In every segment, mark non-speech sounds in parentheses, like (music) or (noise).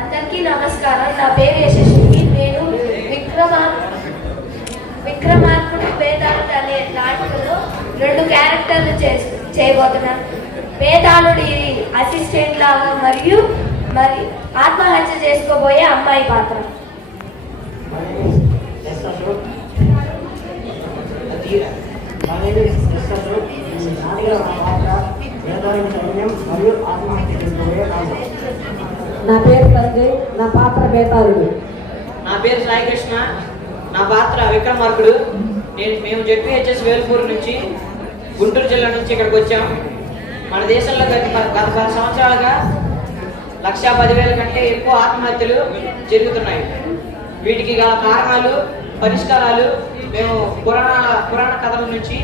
అందరికీ నమస్కారం. నా పేరు యశస్వి నేను విక్రమా విక్రమార్కుడు వేదాలుడు అనే నాటకంలో రెండు క్యారెక్టర్లు చేయబోతున్నాను. వేదాలుడి అసిస్టెంట్ లాగా మరియు మరి ఆత్మహత్య చేసుకోబోయే అమ్మాయి పాత్ర. మరియు ఆత్మహత్య చేసుకోబోయే నా పేరు సంజయ్ నా పాత్ర బేతాళుడు. నా పేరు సాయి కృష్ణ నా పాత్ర విక్రమార్కుడు. నేను మేము జెడ్పీహెచ్ఎస్ వేల్పూర్ నుంచి గుంటూరు జిల్లా నుంచి ఇక్కడికి వచ్చాం. మన దేశంలో గత గత పది సంవత్సరాలుగా లక్షా పదివేల కంటే ఎక్కువ ఆత్మహత్యలు జరుగుతున్నాయి. వీటికి గల కారణాలు పరిష్కారాలు మేము పురాణ పురాణ కథల నుంచి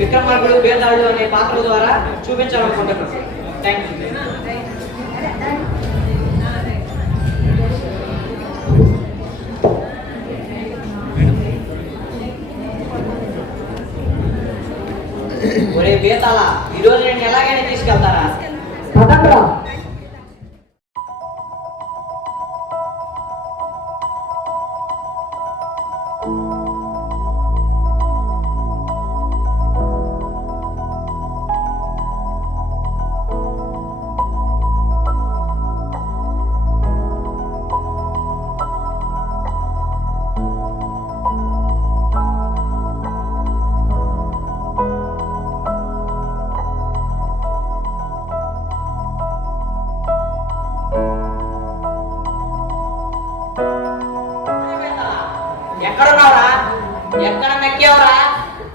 విక్రమార్కుడు బేతాళుడు అనే పాత్రల ద్వారా చూపించాలనుకుంటున్నాం. థ్యాంక్ యూ ఒరే ఈ ఈరోజు నేను ఎలాగైనా తీసుకెళ్తారా? పదండ్రా.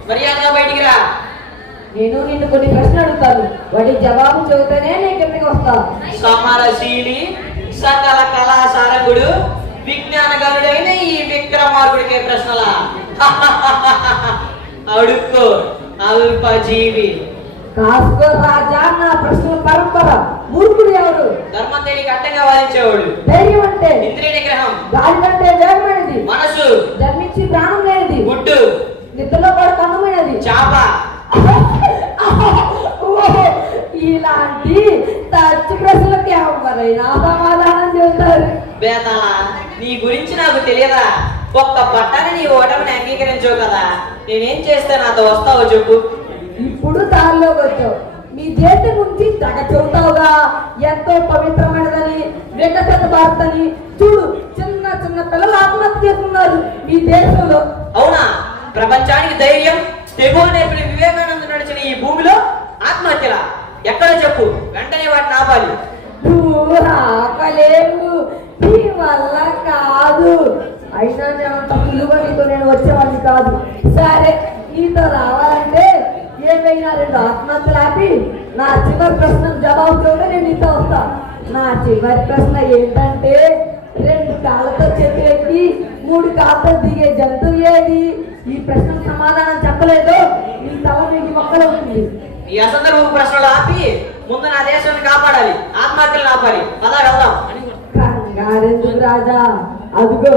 మర్యాదగా బయటికి రా. నేను నిన్ను కొన్ని ప్రశ్నలు అడుగుతాను. వాటి జవాబు చెబితేనే నేను కిందకి వస్తా. సమరశీలి సకల కళాసారకుడు విజ్ఞానగరుడైన ఈ విక్రమార్కుడికే ప్రశ్నల. (laughs) అడుక్కో అల్పజీవి. కాసుకో రాజా నా ప్రశ్నల పరంపర. మూర్ఖుడు ఎవరు ధర్మం తెలియక అడ్డంగా వాదించేవాడు? ధైర్యం అంటే? ఇంద్రియ నిగ్రహం. గాలి కంటే వేగమైనది. మనసు. జన్మించి ప్రాణం లేనిది. గుడ్డు. చాప ఇలాంటి తచ్చు ప్రశ్నలకి ఎవరైనా సమాధానం చెబుతారు? నీ గురించి నాకు తెలియదా? ఒక్క బట్టని నీ ఓటమిని అంగీకరించవు కదా. నేనేం చేస్తే నాతో వస్తావో చెప్పు. ఇప్పుడు దారిలోకి వచ్చావు. మీ దేశం గురించి తెగ చెబుతావుగా. ఎంతో పవిత్రమైనదని వికసిత భారత్ అని చూడు చిన్న చిన్న పిల్లలు ఆత్మహత్య చేసుకున్నారు. మీ దేశంలో అవునా? ప్రపంచానికి ధైర్యం? తెగువ నేర్పిన వివేకానంద నడిచిన ఈ భూమిలో ఆత్మహత్యల. ఎక్కడ చెప్పు? వెంటనే వాటిని ఆపాలి. నువ్వు ఆపలేవు. నీ వల్ల కాదు. అయినా నేను అంత నీతో నేను వచ్చేవాడిని కాదు. సరే నీతో రావాలంటే ఏమైనా రెండు ఆత్మహత్యలు ఆపి నా చివరి ప్రశ్న జవాబు కూడా నేను నీతో వస్తా. నా చివరి ప్రశ్న ఏంటంటే రెండు కాళ్ళతో చెట్టు ఎక్కి మూడు కాళ్ళతో దిగే జంతువు ఏది? ఈ ప్రశ్నకు సమాధానం చెప్పలేదు. నీ తల నీకు మొక్కలవుతుంది ఈ అసందర్భ ప్రశ్నలు ఆపి ముందు నా దేశాన్ని కాపాడాలి. ఆత్మహత్యలు ఆపాలి. పదా వెళ్దాం కంగారెందుకు రాజా? అదిగో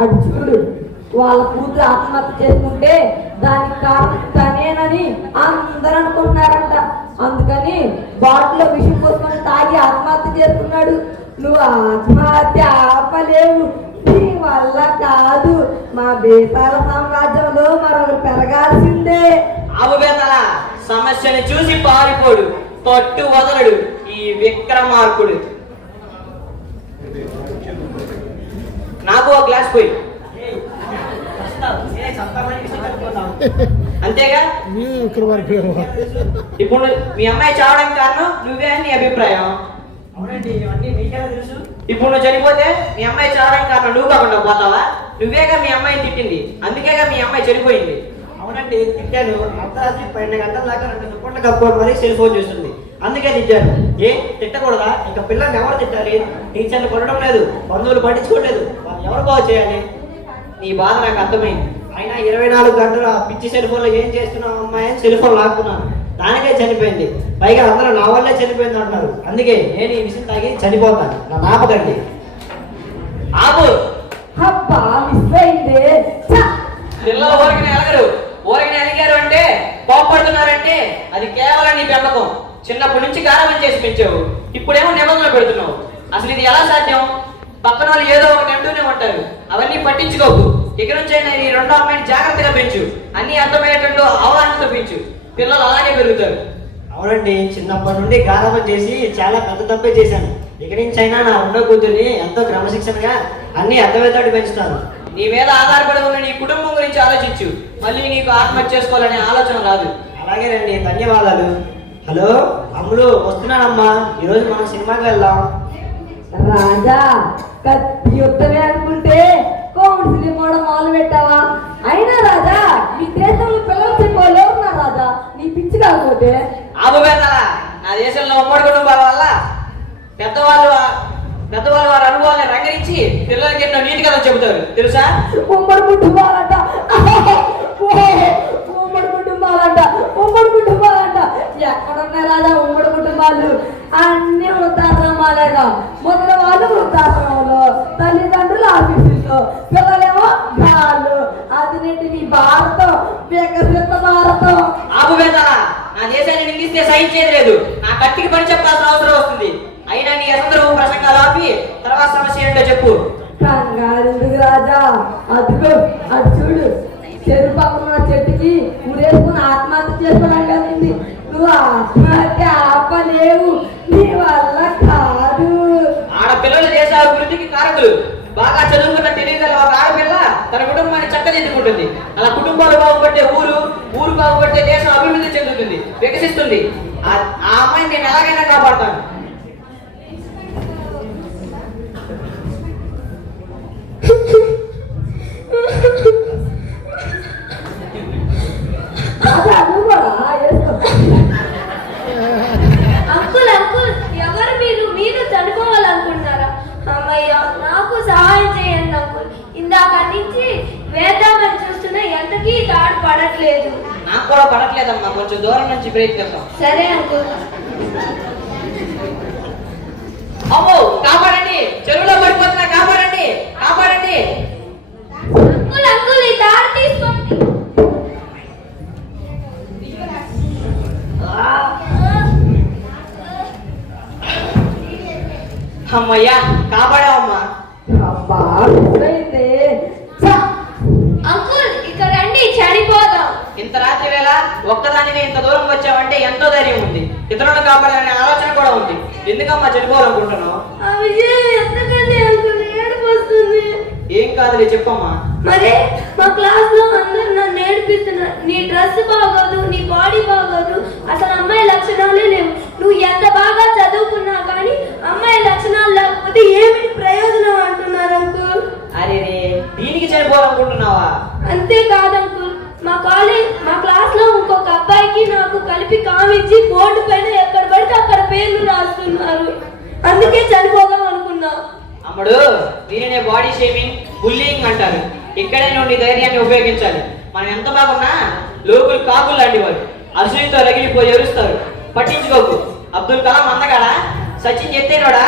అటు చూడు. వాళ్ళ కూతురు ఆత్మహత్య చేసుకుంటే దానికి కారణం తనేనని అందరూ అనుకుంటున్నారంట. అందుకని బాటిల్లో విషం పోసుకొని తాగి ఆత్మహత్య చేసుకున్నాడు. నువ్వు ఆత్మహత్య ఆపలేవు. నీ వల్ల కాదు. మా బేతాల సామ్రాజ్యంలో మరొకరు పెరగాల్సిందే. ఆవు బేతల సమస్యని చూసి పారిపోడు. పట్టు వదలడు ఈ విక్రమార్కుడు. నాకు ఒక గ్లాస్ పోయి. అంతేగా? ఇప్పుడు మీ అమ్మాయి చావడానికి కారణం నువ్వే అని నీ అభిప్రాయం. అవునండి ఇవన్నీ మీకెలా తెలుసు? ఇప్పుడు నువ్వు చనిపోతే మీ అమ్మాయి చదవడానికి కారణం నువ్వు కాకుండా పోతావా? నువ్వేగా మీ అమ్మాయిని తిట్టింది. అందుకేగా మీ అమ్మాయి చనిపోయింది. అవునండి తిట్టాను. అర్ధరాత్రి పన్నెండు గంటల దాకా రెండు దుప్పట్లు కప్పుకోవడం మరి సెల్ ఫోన్ చేస్తుంది. అందుకే తిట్టాను. ఏ తిట్టకూడదా? ఇంకా పిల్లల్ని ఎవరు తిట్టాలి? టీచర్లు కొనడం లేదు. బంధువులు పట్టించుకోలేదు. వాళ్ళు ఎవరు బాగు చేయాలి? నీ బాధ నాకు అర్థమైంది. అయినా ఇరవై నాలుగు గంటలు ఆ పిచ్చి సెల్ ఫోన్లో ఏం చేస్తున్నావు అమ్మాయి అని సెల్ ఫోన్ లాక్కున్నాను. దానికే చనిపోయింది. పైగా అందరూ నా వల్లే చనిపోయింది అంటున్నారు. అందుకే నేను ఈ విషయం తాగి చనిపోతాను. నా నాపకండి ఆపు. అబ్బా మిస్ అయిందే ఛ! పిల్లలు ఊరికనే ఎలగరు. ఊరికనే అలిగారు అంటే కోపడుతున్నారంటే అది కేవలం నీ పెంపకం. చిన్నప్పటి నుంచి గారవం చేసి పెంచావు. ఇప్పుడేమో నిబంధనలు పెడుతున్నావు. అసలు ఇది ఎలా సాధ్యం? పక్కన వాళ్ళు ఏదో ఒకటి అంటూనే ఉంటారు. అవన్నీ పట్టించుకోకు. ఇక నుంచైనా ఈ రెండో అమ్మాయిని జాగ్రత్తగా పెంచు. అన్ని అర్థమయ్యేటట్టు అవగాహనతో పెంచు. పిల్లలు అలాగే పెరుగుతారు. అవునండి చిన్నప్పటి నుండి గారాబం చేసి చాలా పెద్ద తప్పే చేశాను. ఇక నుంచి అయినా నా రెండో కూతుర్ని ఎంతో క్రమశిక్షణగా అన్ని అర్థమయ్యేటట్టు పెంచుతాను నీ మీద ఆధారపడి ఉన్న నీ కుటుంబం గురించి ఆలోచించు. మళ్ళీ నీకు ఆత్మహత్య చేసుకోవాలనే ఆలోచన రాదు. అలాగేనండి ధన్యవాదాలు. హలో అమ్ములు వస్తున్నానమ్మా ఈరోజు మనం సినిమాకి వెళ్దాం. రాజా కత్తి యుద్ధమే అనుకుంటే కౌన్సిలింగ్ కూడా మొదలు పెట్టావా అయినా రాజా మీ దేశంలో పిల్లలు చెప్పేవాళ్ళు నీ పిచ్చి కాకపోతే ఆపు పెద్దలా నా దేశంలో ఉమ్మడి కుటుంబాల వల్ల పెద్దవాళ్ళు పెద్దవాళ్ళు వారి అనుభవాన్ని రంగరించి పిల్లలకి ఎన్నో నీతి కథలు చెబుతారు. తెలుసా? ఉమ్మడి కుటుంబాలంట. ఉమ్మడి కుటుంబాలంట ఉమ్మడి కుటుంబాలంట. ఎక్కడున్నాయి రాజా ఉమ్మడి కుటుంబాలు. అన్ని వృద్ధాశ్రమాలేగా. మొదటి వాళ్ళు వృద్ధాశ్రమంలో తల్లిదండ్రులు ఆఫీసుల్లో పిల్లలేమో గాళ్ళు అది నేటి మీ భారతం. వికసిత భారతం ఆపు పెద్దలా నా దేశాన్ని నిందిస్తే సహించేది లేదు నా కత్తికి పని చెప్పాల్సిన అవసరం వస్తుంది. అయినా నీ అసందరూ ప్రసంగాలు ఆపి తర్వాత సమస్య ఏంటో చెప్పు. రాజా. అదిగో అటు చూడు. చెరువు పక్కన చెట్టుకి ఉరేసుకుని ఆత్మహత్య వెళ్తుంది నువ్వు ఆత్మహత్య ఆపలేవు. నీ వల్ల కాదు. ఆడపిల్లలు దేశ అభివృద్ధికి కారకులు. బాగా చదువుకున్న తెలియగల ఒక ఆడపిల్ల తన కుటుంబాన్ని చక్కదిద్దుకుంటుంది. అలా కుటుంబాలు బాగుపడితే ఊరు ఊరు బాగుపడితే దేశం అభివృద్ధి చెందుతుంది వికసిస్తుంది. ఆ అమ్మాయిని నేను ఎలాగైనా కాపాడతాను రాజా నువ్వు కూడా వేసుకో. అంకుల్ అంకుల్ ఎవరు మీరు మీరు చనిపోవాలనుకుంటున్నారా అమ్మయ్య నాకు సహాయం చేయండి అంకుల్ ఇందాక నుంచి వేద్దామని ఎంతకీ తాడు పడట్లేదు. నాకు కూడా పడట్లేదమ్మా కొంచెం దూరం నుంచి ప్రయత్నిస్తాం సరే అంకుల్. అమ్మో కాపాడండి. చెరువులో పడిపోతున్నా కాపాడండి కాపాడండి. అంకుల్ అంకుల్ ఈ తాడు తీసుకోండి. అమ్మయ్యా కాపాడావమ్మా అబ్బా మిస్సైందే. ఛ! అంకుల్ ఇక్కడ రండి చనిపోదాం ఇంత రాత్రి వేళ ఒక్కదానివి ఇంత దూరం వచ్చావంటే ఎంతో ధైర్యం ఉంది. ఇతరులను కాపాడాలనే ఆలోచన కూడా ఉంది. ఎందుకమ్మా చనిపోవాలనుకుంటున్నావు ఏం కాదులే చెప్పమ్మా. మరి మా క్లాస్లో అందరు నన్ను నేర్పిస్తున్నారు. నీ డ్రెస్ బాగోదు నీ బాడీ బాగోదు అసలు అమ్మాయి లక్షణాలే లేవు. నువ్వు ఎంత బాగా చదువుకున్నా కానీ అమ్మాయి లక్షణాలు లేకపోతే ఏమిటి ప్రయోజనం అంటున్నారు అంకుల్? అరే దీనికి చనిపోవాలనుకుంటున్నావా అంతేకాదు అంకుల్. మా కాలేజ్ మా క్లాస్లో ఇంకొక నాకు కలిపి కామించి బోర్డు పైన ఎక్కడ పడితే అక్కడ పేర్లు రాస్తున్నారు. అందుకే చనిపోదాం అనుకున్నా. అమ్ముడు దీనినే బాడీ షేమింగ్ బుల్లింగ్ అంటారు. ఇక్కడే నుండి ధైర్యాన్ని ఉపయోగించాలి. మనం ఎంత బాగున్నా లోకులు కాకులు లాంటి వాళ్ళు అసూయంతో రగిలిపోయి ఎరుస్తారు పట్టించుకోకు. అబ్దుల్ కలాం అందగాడా? సచిన్ చెత్తేనోడా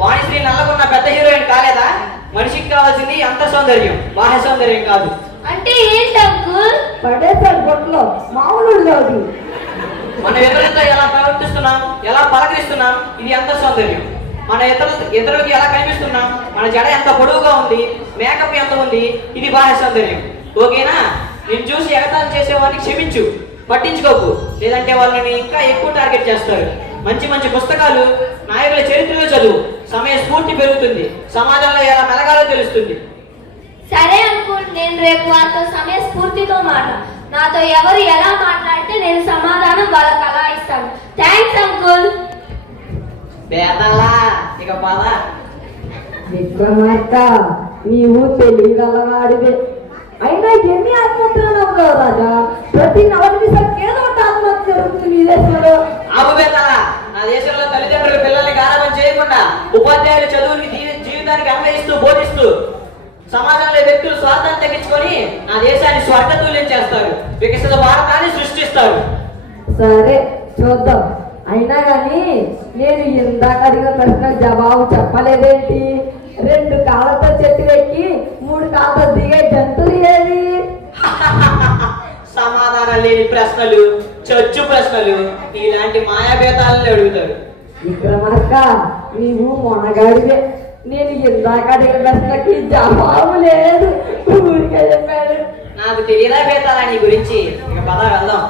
వాణిశ్రీ నల్లకున్న పెద్ద హీరోయిన్ కాలేదా? మనిషికి కావాల్సింది అంత సౌందర్యం. బాహ్య సౌందర్యం కాదు. అంటే ఏంటి అంకుల్? పడేశాడు బొట్లో. మామూలు కాదు మనం ఇతరులతో ఎలా ప్రవర్తిస్తున్నాం? ఎలా పలకరిస్తున్నాం? ఇది ఎంత సౌందర్యం. మన ఇతరుల ఇతరులకు ఎలా కనిపిస్తున్నాం? మన జడ ఎంత పొడవుగా ఉంది? మేకప్ ఎంత ఉంది? ఇది బాహ్య సౌందర్యం. ఓకేనా? నేను చూసి ఎగతాళి చేసేవాడిని క్షమించు. పట్టించుకోకు. లేదంటే వాళ్ళని ఇంకా ఎక్కువ టార్గెట్ చేస్తారు. మంచి మంచి పుస్తకాలు నాయకుల చరిత్రలో చదువు. సమయ స్ఫూర్తి పెరుగుతుంది. సమాజంలో ఎలా మెలగాలో తెలుస్తుంది. సరే అంకుల్ నేను రేపు వారితో సమయ స్ఫూర్తితో మాట నాతో ఎవరు ఎలా మాట్లాడితే నేను సమాధానం వాళ్ళకి అలా ఇస్తాను. థ్యాంక్స్ అంకుల్ బేతాలా ఇక పద. విక్రమార్క నీవు తెలియగలవాడివే అయినా ఎన్ని ఆత్మహత్యలు ఉన్నావు రాజా ప్రతి నలభై నిమిషాలకి ఏదో ఒకటి ఆత్మహత్య జరుగుతుంది నీ దేశంలో. ఆపు బేతాలా నా దేశంలో తల్లిదండ్రులు పిల్లల్ని గారాబం చేయకుండా ఉపాధ్యాయులు చదువుని జీవితానికి అన్వయిస్తూ బోధిస్తూ సమాజంలో వ్యక్తులు స్వార్థాన్ని తగ్గించుకొని నా దేశాన్ని స్వర్గతుల్యం చేస్తారు. వికసిత భారతాన్ని సృష్టిస్తారు. సరే చూద్దాం. అయినా కానీ నేను ఇందాక అడిగిన ప్రశ్న జవాబు చెప్పలేదేంటి? రెండు కాళ్ళతో చెట్టు ఎక్కి మూడు కాళ్ళతో దిగే జంతువు ఏది? సమాధానం లేని ప్రశ్నలు చచ్చు ప్రశ్నలు ఇలాంటి మాయాభేతాలను అడుగుతారు. విక్రమార్క నీవు మొనగాడివే. నేను ఇందాక అడిగిన ప్రశ్నకి జవాబు లేదు. ఊరికే చెప్పాడు నాకు తెలియదా బేతాళ నీ గురించి? ఇక పద వెళ్దాం.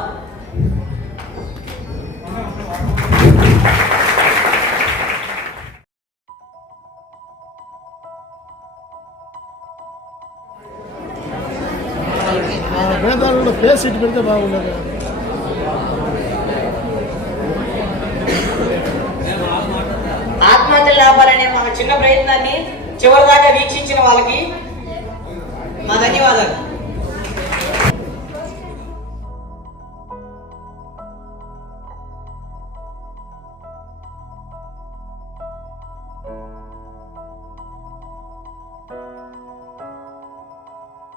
ప్లేస్ ఇటు పెడితే బాగుండదు. ఆత్మహత్యలు ఆపాలనే మా చిన్న ప్రయత్నాన్ని చివరిదాకా వీక్షించిన వాళ్ళకి మా ధన్యవాదాలు.